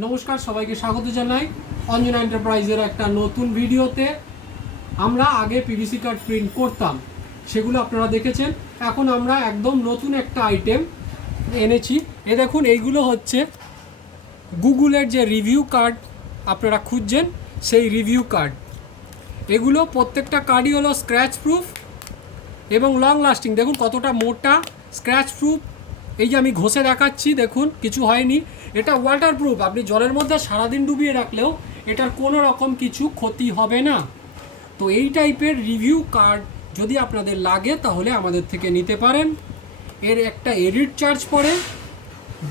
নমস্কার, সবাইকে স্বাগত জানাই অঞ্জনা এন্টারপ্রাইজের একটা নতুন ভিডিওতে। আমরা আগে পিভিসি কার্ড প্রিন্ট করতাম, সেগুলো আপনারা দেখেছেন। এখন আমরা একদম নতুন একটা আইটেম এনেছি। এ দেখুন, এইগুলো হচ্ছে গুগলের যে রিভিউ কার্ড আপনারা খুঁজছেন, সেই রিভিউ কার্ড। এগুলো প্রত্যেকটা কার্ডই হলো স্ক্র্যাচ প্রুফ এবং লং লাস্টিং। দেখুন কতটা মোটা, স্ক্র্যাচ প্রুফ। এই যে আমি ঘষে দেখাচ্ছি, দেখুন কিছু হয়নি। এটা ওয়াটার প্রুফ, আপনি জলের মধ্যে সারাদিন ডুবিয়ে রাখলেও এটার কোনো রকম কিছু ক্ষতি হবে না। তো এই টাইপের রিভিউ কার্ড যদি আপনাদের লাগে তাহলে আমাদের থেকে নিতে পারেন। এর একটা এডিট চার্জ পড়ে,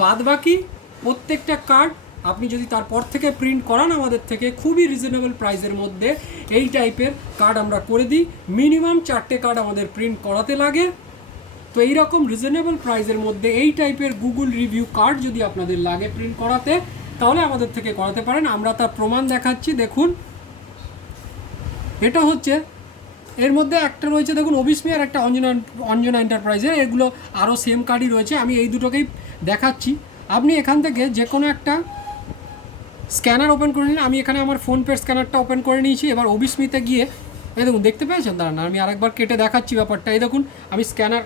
বাদবাকি প্রত্যেকটা কার্ড আপনি যদি তারপর থেকে প্রিন্ট করান আমাদের থেকে, খুবই রিজনেবল প্রাইসের মধ্যে এই টাইপের কার্ড আমরা করে দিই। মিনিমাম 4টে কার্ড আমাদের প্রিন্ট করাতে লাগে। তো এইরকম রিজনেবল প্রাইসের মধ্যে এই টাইপের গুগল রিভিউ কার্ড যদি আপনাদের লাগে প্রিন্ট করাতে, তাহলে আমাদের থেকে করাতে পারেন। আমরা তার প্রমাণ দেখাচ্ছি। দেখুন, এটা হচ্ছে, এর মধ্যে একটা রয়েছে দেখুন অবিস্মি, আর একটা অঞ্জনা এন্টারপ্রাইজের। এগুলো আরও সেম কার্ডই রয়েছে, আমি এই দুটোকেই দেখাচ্ছি। আপনি এখান থেকে যে কোনো একটা স্ক্যানার ওপেন করে নিন। আমি এখানে আমার ফোনপের স্ক্যানারটা ওপেন করে নিয়েছি। এবার অবিস্মিতে গিয়ে এই দেখুন, দেখতে পেয়েছেন? দাঁড়ান, আমি আরেকবার কেটে দেখাচ্ছি ব্যাপারটা। এই দেখুন, আমি স্ক্যানার,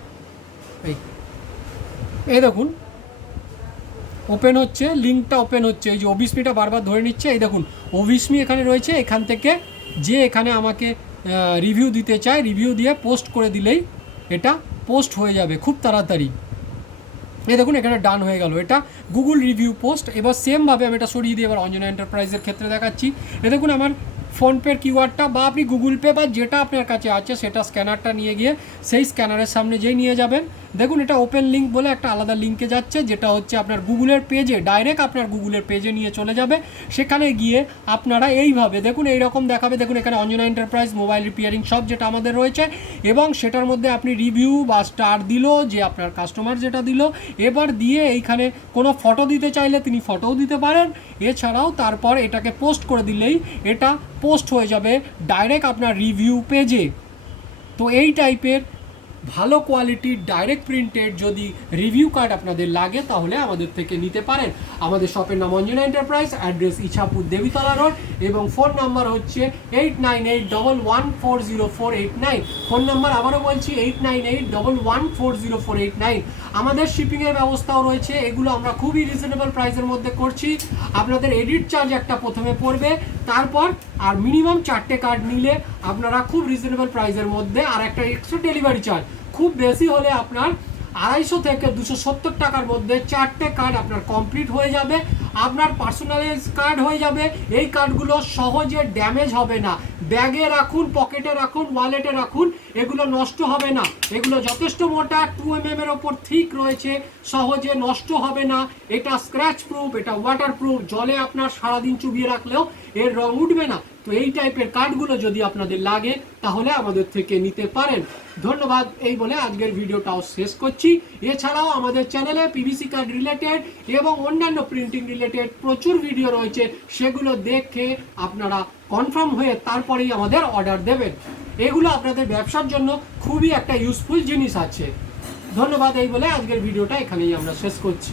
এই দেখুন ওপেন হচ্ছে, লিঙ্কটা ওপেন হচ্ছে। এই যে অবিস্মিটা বারবার ধরে নিচ্ছে। এই দেখুন অবিস্মি এখানে রয়েছে। এখান থেকে যে এখানে আমাকে রিভিউ দিতে চায়, রিভিউ দিয়ে পোস্ট করে দিলেই এটা পোস্ট হয়ে যাবে খুব তাড়াতাড়ি। এই দেখুন এখানে ডান হয়ে গেল, এটা গুগল রিভিউ পোস্ট। এবার সেমভাবে আমি এটা সরিয়ে দিয়ে এবার অঞ্জনা এন্টারপ্রাইজের ক্ষেত্রে দেখাচ্ছি। এই দেখুন আমার ফোনপের কিউআরটা, বা আপনি গুগল পে বা যেটা আপনার কাছে আছে সেটা স্ক্যানারটা নিয়ে গিয়ে সেই স্ক্যানারের সামনে যেই নিয়ে যাবেন, দেখুন এটা ওপেন লিঙ্ক বলে একটা আলাদা লিঙ্কে যাচ্ছে, যেটা হচ্ছে আপনার গুগলের পেজে, ডাইরেক্ট আপনার গুগলের পেজে নিয়ে চলে যাবে। সেখানে গিয়ে আপনারা এইভাবে দেখুন, এইরকম দেখাবে। দেখুন এখানে Anjana enterprise mobile repairing shop যেটা আমাদের রয়েছে, এবং সেটার মধ্যে আপনি রিভিউ বা স্টার দিল, যে আপনার কাস্টমার যেটা দিল, এবার দিয়ে এইখানে কোনো ফটো দিতে চাইলে তিনি ফটোও দিতে পারেন। এছাড়াও তারপর এটাকে পোস্ট করে দিলেই এটা পোস্ট হয়ে যাবে ডাইরেক্ট আপনার রিভিউ পেজে। তো এই টাইপের ভালো কোয়ালিটির ডাইরেক্ট প্রিন্টেড যদি রিভিউ কার্ড আপনাদের লাগে তাহলে আমাদের থেকে নিতে পারেন। আমাদের শপের নাম Anjana enterprise, address Ichapur Debitala road, এবং ফোন নাম্বার হচ্ছে 8981140489। ফোন নাম্বার আবারও বলছি 8981140489। আমাদের শিপিংয়ের ব্যবস্থাও রয়েছে। এগুলো আমরা খুবই রিজনেবল প্রাইসের মধ্যে করছি। আপনাদের এডিট চার্জ একটা প্রথমে পড়বে, তারপর আর মিনিমাম 4টে কার্ড নিলে আপনারা খুব রিজনেবল প্রাইসের মধ্যে, আর একটা এক্সট্রা ডেলিভারি চার্জ, খুব বেশি হলে আপনার 250 থেকে 270 টাকার মধ্যে 4টে কার্ড আপনার কমপ্লিট হয়ে যাবে। আপনার পার্সোনালাইজ কার্ড হয়ে যাবে। এই কার্ডগুলো সহজে ড্যামেজ হবে না। ব্যাগে রাখুন, পকেটে রাখুন, ওয়ালেটে রাখুন, এগুলো নষ্ট হবে না। এগুলো যথেষ্ট মোটা, 2mm এর ওপর থিক রয়েছে, সহজে নষ্ট হবে না। এটা স্ক্র্যাচ প্রুফ, এটা ওয়াটার প্রুফ। জলে আপনার সারাদিন চুবিয়ে রাখলেও এর রং উঠবে না। তো এই টাইপের কার্ডগুলো যদি আপনাদের লাগে তাহলে আমাদের থেকে নিতে পারেন। ধন্যবাদ, এই বলে আজকের ভিডিওটাও শেষ করছি। এছাড়াও আমাদের চ্যানেলে পিভিসি কার্ড রিলেটেড এবং অন্যান্য প্রিন্টিং রিলেটেড প্রচুর ভিডিও রয়েছে, সেগুলো দেখে আপনারা কনফার্ম হয়ে তারপরেই আমাদের অর্ডার দেবেন। এগুলো আপনাদের ব্যবসার জন্য খুবই একটা ইউজফুল জিনিস আছে। ধন্যবাদ, এই বলে আজকের ভিডিওটা এখানেই আমরা শেষ করছি।